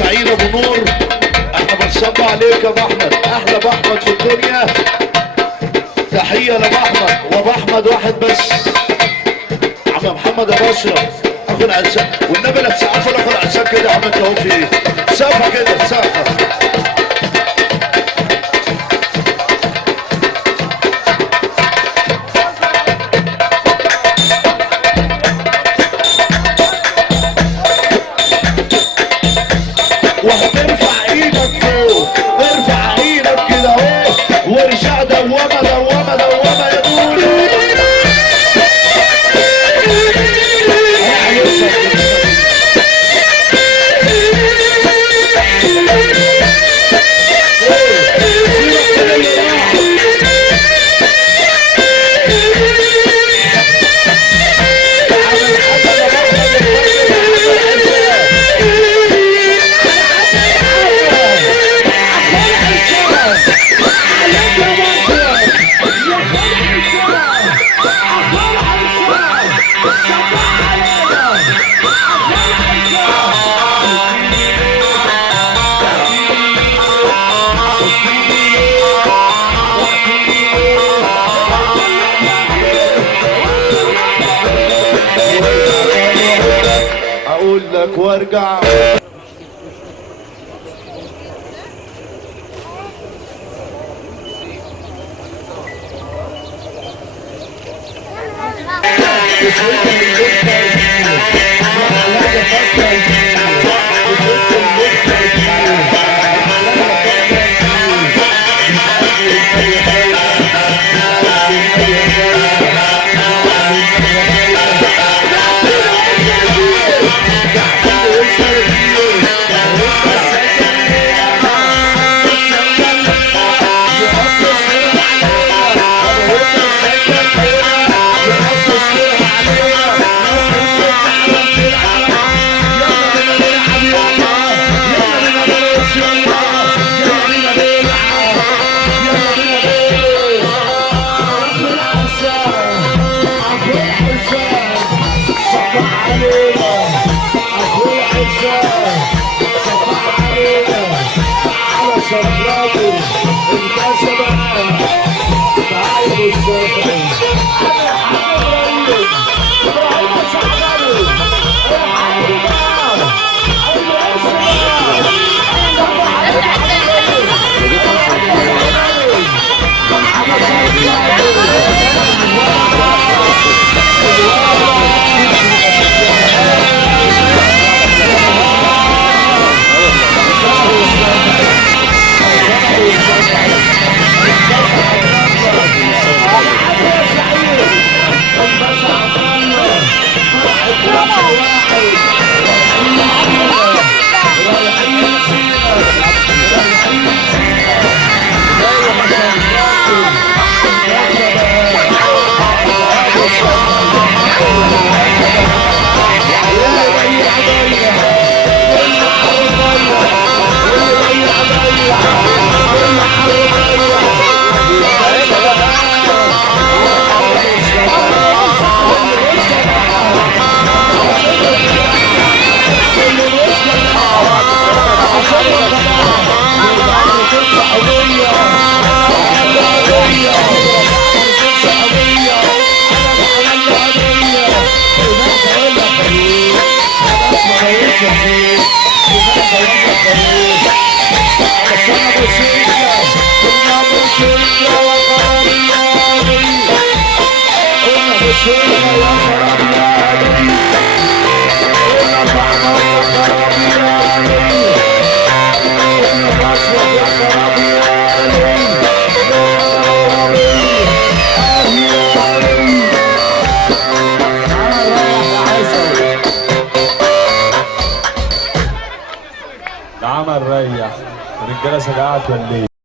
سعيد ابو نور، احنا بنصب عليك يا ابو احمد، احلى ابو احمد في الدنيا. تحيه لابو احمد، وابو احمد واحد بس. عم محمد ابو اشرف اخو العرسان، والنبي لا تسقفوا لاخو العرسان كده يا عم، انت اهو في ايه؟ سقفه كده سقفه. وهترفع ايدك فوق، ارفع ايدك كده اهو، وارجع دوامه دوامه دوامه يا دولي. اقول لك وارجع. العمل ريح الرجاله سجعت ولا ايه؟